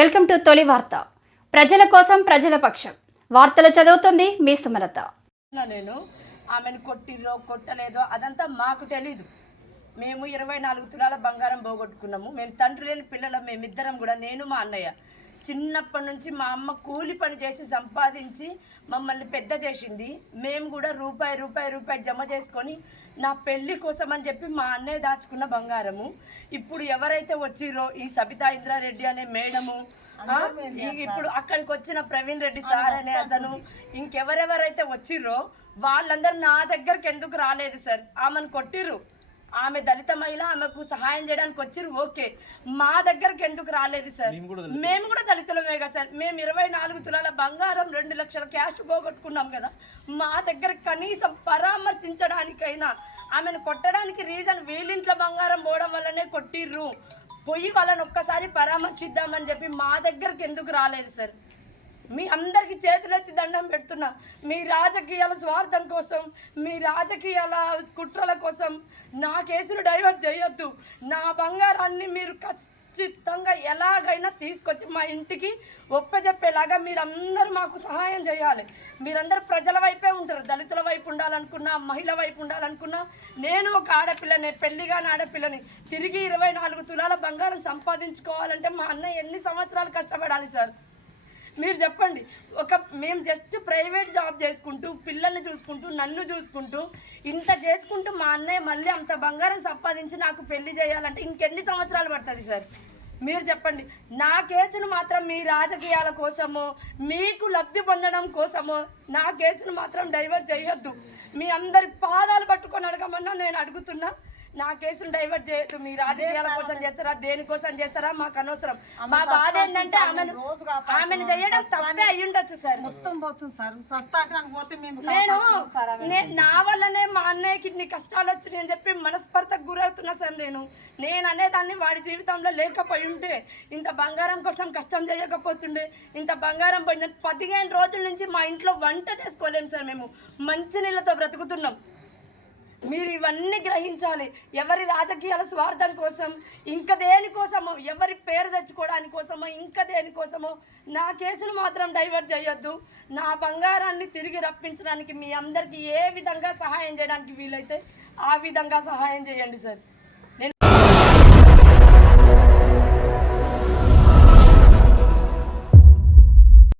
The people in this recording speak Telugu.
వెల్కమ్ టు తొలి వార్త. ప్రజల కోసం ప్రజల పక్షం. వార్తలు చదువుతుంది మీ సుమలత. నేను ఆమెను కొట్టిర్రో కొట్టలేదో అదంతా మాకు తెలీదు. మేము ఇరవై నాలుగు తులాల బంగారం పోగొట్టుకున్నాము. మేము తండ్రి లేని పిల్లల మేమిద్దరం కూడా నేను మా అన్నయ్య. చిన్నప్పటి నుంచి మా అమ్మ కూలి పని చేసి సంపాదించి మమ్మల్ని పెద్ద చేసింది. మేము కూడా రూపాయి రూపాయి రూపాయి జమ చేసుకొని నా పెళ్ళి కోసం అని చెప్పి మా అన్నయ్య దాచుకున్న బంగారము. ఇప్పుడు ఎవరైతే వచ్చిరో ఈ సబితా ఇంద్రారెడ్డి అనే మేడము ఇప్పుడు అక్కడికి వచ్చిన ప్రవీణ్ రెడ్డి సార్ అనే అతను ఇంకెవరెవరైతే వచ్చిర్రో వాళ్ళందరూ నా దగ్గరికి ఎందుకు రాలేదు సార్? ఆమెను కొట్టిర్రు. ఆమె దళిత మహిళ ఆమెకు సహాయం చేయడానికి వచ్చిర్రు ఓకే. మా దగ్గరికి ఎందుకు రాలేదు సార్? మేము కూడా దళితులమే కదా సార్. మేము ఇరవై నాలుగు తులాల బంగారం రెండు లక్షల క్యాష్ పోగొట్టుకున్నాం కదా. మా దగ్గర కనీసం పరామర్శించడానికైనా ఆమెను కొట్టడానికి రీజన్ వీళ్ళింట్లో బంగారం పోవడం వల్లనే కొట్టిర్రు. పోయి వాళ్ళని ఒక్కసారి పరామర్శిద్దామని చెప్పి మా దగ్గరికి ఎందుకు రాలేదు సార్? మీ అందరికి చేతులెత్తి దండం పెడుతున్నా. మీ రాజకీయాల స్వార్థం కోసం మీ రాజకీయాల కుట్రల కోసం నా కేసులు డైవర్ట్ చేయొద్దు. నా బంగారాన్ని మీరు ఖచ్చితంగా ఎలాగైనా తీసుకొచ్చి మా ఇంటికి ఒప్పజెప్పేలాగా మీరందరూ మాకు సహాయం చేయాలి. మీరందరూ ప్రజల వైపే ఉంటారు. దళితుల వైపు ఉండాలనుకున్నా మహిళ వైపు ఉండాలనుకున్నా నేను ఒక ఆడపిల్లని పెళ్ళిగాని ఆడపిల్లని తిరిగి ఇరవై నాలుగు తులాల బంగారం సంపాదించుకోవాలంటే మా అన్నయ్య ఎన్ని సంవత్సరాలు కష్టపడాలి సార్? మీరు చెప్పండి. ఒక మేము జస్ట్ ప్రైవేట్ జాబ్ చేసుకుంటూ పిల్లల్ని చూసుకుంటూ నన్ను చూసుకుంటూ ఇంత చేసుకుంటూ మా అన్నయ్య మళ్ళీ అంత బంగారం సంపాదించి నాకు పెళ్ళి చేయాలంటే ఇంకెన్ని సంవత్సరాలు పడుతుంది సార్? మీరు చెప్పండి. నా కేసును మాత్రం మీ రాజకీయాల కోసమో మీకు లబ్ధి పొందడం కోసమో నా కేసును మాత్రం డైవర్ట్ చేయొద్దు. మీ అందరి పాదాలు పట్టుకొని అడగమన్నా నేను అడుగుతున్నా. నా కేసును డైవర్ట్ చేయొద్దు. మీ రాజకీయాల కోసం చేస్తారా? దేనికోసం చేస్తారా? మాకు అనవసరం. మా బాధ ఏంటంటే ఆమెను ఆమెను చేయడం తప్పే అయి ఉండొచ్చు సార్. మొత్తం పోతుంది సార్. నేను. నే- వల్లనే మా అన్నయ్యకి ఇన్ని కష్టాలు వచ్చినాయి అని చెప్పి మనస్పర్ధకు గురవుతున్నా సార్ నేను. నేను అనేదాన్ని వాడి జీవితంలో లేకపోయి ఉంటే ఇంత బంగారం కోసం కష్టం చేయకపోతుండే ఇంత బంగారం పోయింది పదిహేను రోజుల నుంచి మా ఇంట్లో వంట చేసుకోలేము సార్ మేము. మంచినీళ్ళతో బ్రతుకుతున్నాం. మీరు ఇవన్నీ గ్రహించాలి. ఎవరి రాజకీయాల స్వార్థం కోసం ఇంకా దేనికోసమో ఎవరి పేరు తెచ్చుకోవడానికి కోసమో ఇంకా దేనికోసమో నా కేసును మాత్రం డైవర్ట్ చేయొద్దు. నా బంగారాన్ని తిరిగి రప్పించడానికి మీ అందరికీ ఏ విధంగా సహాయం చేయడానికి వీలైతే ఆ విధంగా సహాయం చేయండి సార్.